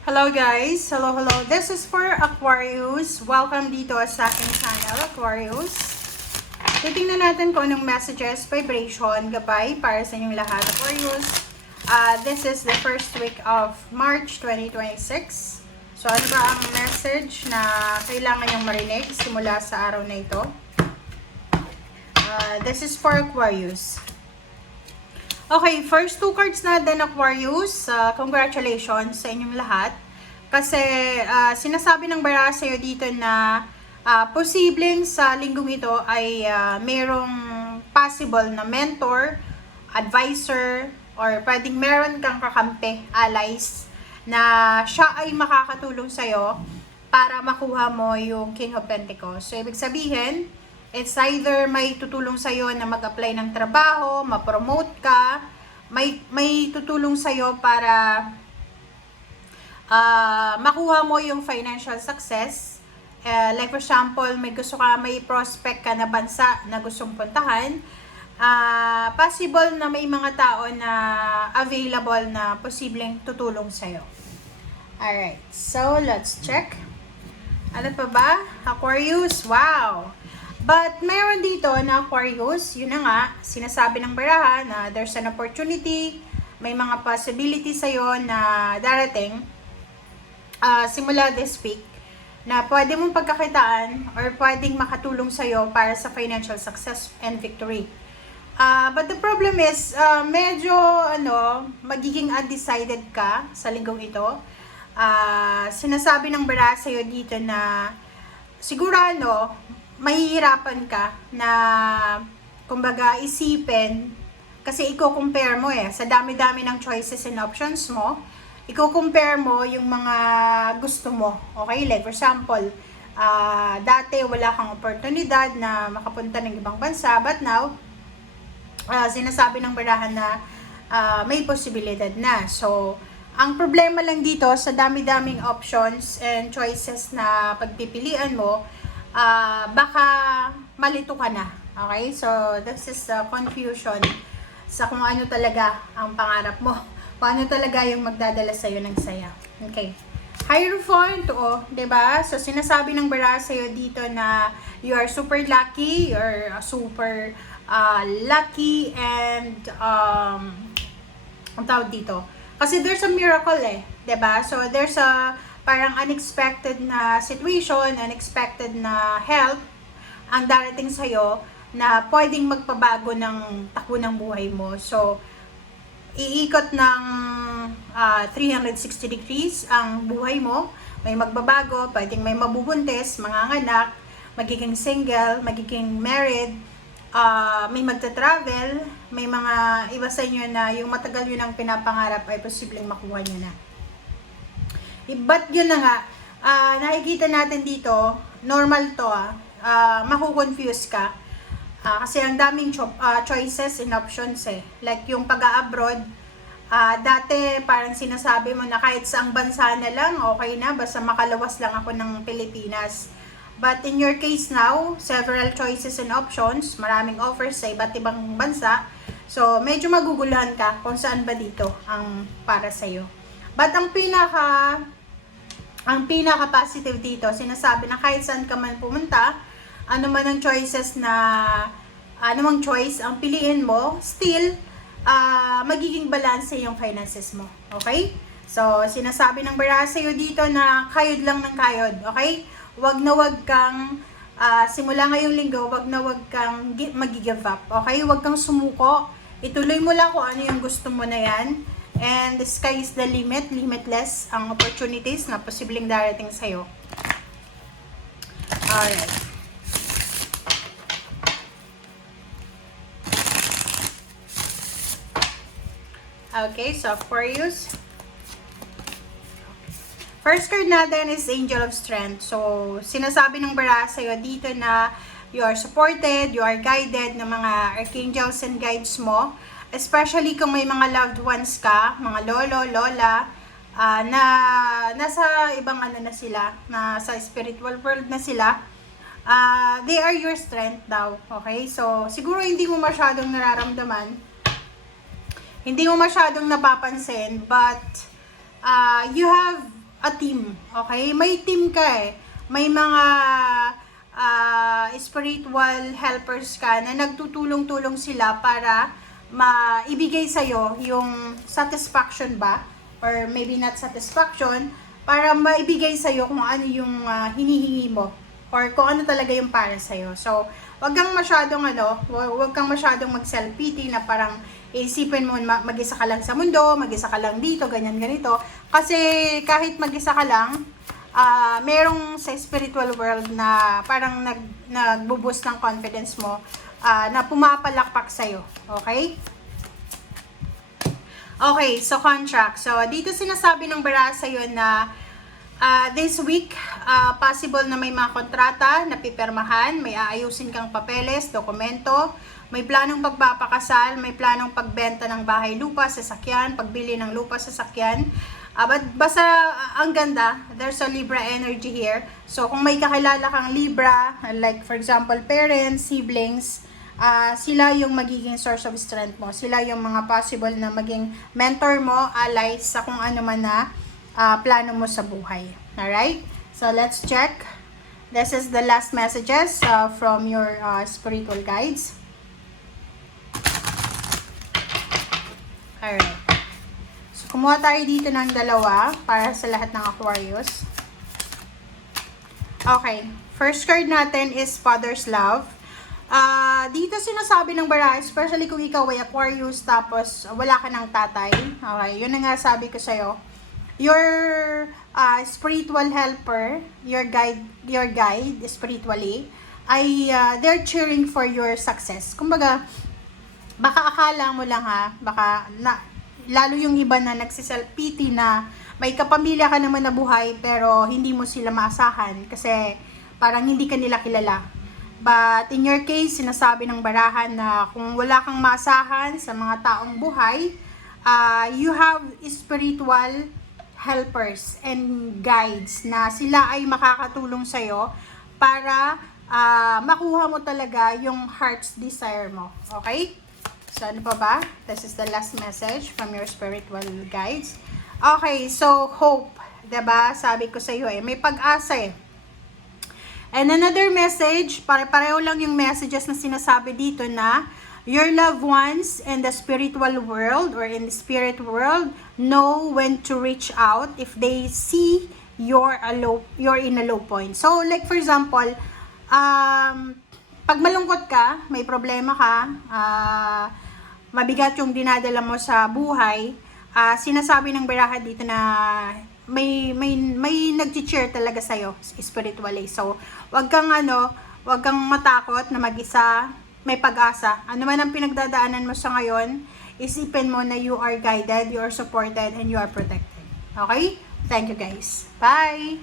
Hello guys! Hello! This is for Aquarius. Welcome dito sa aking channel, Aquarius. Titingnan natin kung anong messages, vibration, gabay para sa inyong lahat, Aquarius. This is the first week of March 2026. So ano ba ang message na kailangan nyong marinig simula sa araw na ito? This is for Aquarius. Okay, first two cards natin, Aquarius. Congratulations sa inyong lahat. Kasi sinasabi ng baraha sa'yo dito na posibleng sa linggong ito ay merong possible na mentor, advisor, or pwedeng meron kang kakampi, allies, na siya ay makakatulong sa'yo para makuha mo yung King of Pentacles. So, ibig sabihin, it's either may tutulong sa'yo na mag-apply ng trabaho, ma-promote ka, may tutulong sa'yo para makuha mo yung financial success. Like for example, may prospect ka na bansa na gustong puntahan. Possible na may mga tao na available na posibleng tutulong sa'yo. Alright, so let's check. Ano pa ba? Aquarius, wow! But meron dito na Aquarius, yun na nga, sinasabi ng baraha na there's an opportunity, may mga possibilities sa'yo na darating simula this week na pwede mong pagkakitaan or pwedeng makatulong sa'yo para sa financial success and victory. But the problem is, medyo magiging undecided ka sa linggong ito. Sinasabi ng baraha sa'yo dito na siguro mahihirapan ka na kumbaga isipin kasi i-compare mo sa dami-dami ng choices and options mo, i-compare mo yung mga gusto mo. Okay? Like for example, dati wala kang oportunidad na makapunta ng ibang bansa, but now sinasabi ng barahan na may posibilidad na. So, ang problema lang dito sa dami-daming options and choices na pagpipilian mo, baka malito ka na. Okay? So, this is confusion sa kung ano talaga ang pangarap mo. Kung ano talaga yung magdadala sa'yo ng saya. Okay. Hierophant, diba? So, sinasabi ng baraha sa'yo dito na you are super lucky, you're super lucky, and ang tawag dito. Kasi there's a miracle diba? So, there's a parang unexpected na situation, unexpected na help ang darating sa'yo na pwedeng magpabago ng takbo ng buhay mo. So, iikot ng 360 degrees ang buhay mo. May magbabago, pwedeng may mabubuntis, manganganak, magiging single, magiging married, may magta-travel, may mga iba sa inyo na yung matagal yun ang pinapangarap ay posibleng makuha nyo na. But yun na nga, nakikita natin dito, normal to makukonfuse ka. Kasi ang daming choices and options Like yung pag-a-abroad, dati parang sinasabi mo na kahit saang bansa na lang, okay na, basta makalawas lang ako ng Pilipinas. But in your case now, several choices and options, maraming offers sa iba't ibang bansa. So, medyo maguguluhan ka kung saan ba dito ang para sa'yo. But ang pinaka-positive dito, sinasabi na kahit saan ka man pumunta, ano man ang choices anumang choice ang piliin mo, still, magiging balance yung finances mo. Okay? So, sinasabi ng baraha sa'yo dito na kayod lang ng kayod. Okay? Wag kang, simula ngayong linggo, wag kang mag-give up. Okay? Wag kang sumuko. Ituloy mo lang kung ano yung gusto mo na yan. And the sky is the limit, limitless ang opportunities na posibleng darating sa'yo. Alright. Okay, so Aquarius. First card natin is Angel of Strength. So, sinasabi ng baraha sa'yo dito na you are supported, you are guided ng mga archangels and guides mo. Especially kung may mga loved ones ka, mga lolo, lola, na nasa ibang na sila, nasa spiritual world na sila, they are your strength daw. Okay? So, siguro hindi mo masyadong nararamdaman, hindi mo masyadong napapansin, but you have a team. Okay? May team ka eh. May mga spiritual helpers ka na nagtutulong-tulong sila para maibigay sa'yo yung satisfaction ba? Or maybe not satisfaction, para maibigay sa'yo kung ano yung hinihingi mo or kung ano talaga yung para sa'yo. So, wag kang masyadong mag-self-pity na parang isipin mo mag-isa ka lang sa mundo, mag-isa ka lang dito, ganyan ganito. Kasi kahit mag-isa ka lang, merong sa spiritual world na parang nagbo-boost ng confidence mo, na pumapalakpak sa'yo. Okay? Okay, so contract. So, dito sinasabi ng bara sa'yo na this week, possible na may mga kontrata na pipirmahan, may aayusin kang papeles, dokumento, may planong pagpapakasal, may planong pagbenta ng bahay, lupa, sasakyan, pagbili ng lupa, sasakyan. But basta ang ganda, there's a Libra energy here. So kung may kakilala kang Libra, like for example parents, siblings, sila yung magiging source of strength mo. Sila yung mga possible na maging mentor mo, allies sa kung ano man na plano mo sa buhay. Alright? So let's check. This is the last messages from your spiritual guides. Alright. Kumuha tayo dito ng dalawa para sa lahat ng Aquarius. Okay. First card natin is Father's Love. Dito sinasabi ng bara, especially kung ikaw ay Aquarius tapos wala ka ng tatay. Okay. Yun na nga sabi ko sa'yo. Your spiritual helper, your guide spiritually, ay they're cheering for your success. Kumbaga, baka akala mo lang lalo yung iba na nagsiself-pity na may kapamilya ka naman na buhay pero hindi mo sila maasahan kasi parang hindi ka nila kilala. But in your case, sinasabi ng barahan na kung wala kang maasahan sa mga taong buhay, you have spiritual helpers and guides na sila ay makakatulong sa'yo para makuha mo talaga yung heart's desire mo. Okay? So, ano pa ba? This is the last message from your spiritual guides. Okay, so hope. Diba? Sabi ko sa iyo may pag-asa eh. And another message, pare-pareho lang yung messages na sinasabi dito na your loved ones in the spiritual world or in the spirit world know when to reach out if they see you're in a low point. So, like for example, pag malungkot ka, may problema ka, mabigat yung dinadala mo sa buhay, sinasabi ng baraha dito na may nag-cheer talaga sa'yo spiritually. So, wag kang matakot na mag-isa, may pag-asa. Ano man ang pinagdadaanan mo sa ngayon, isipin mo na you are guided, you are supported, and you are protected. Okay? Thank you guys. Bye!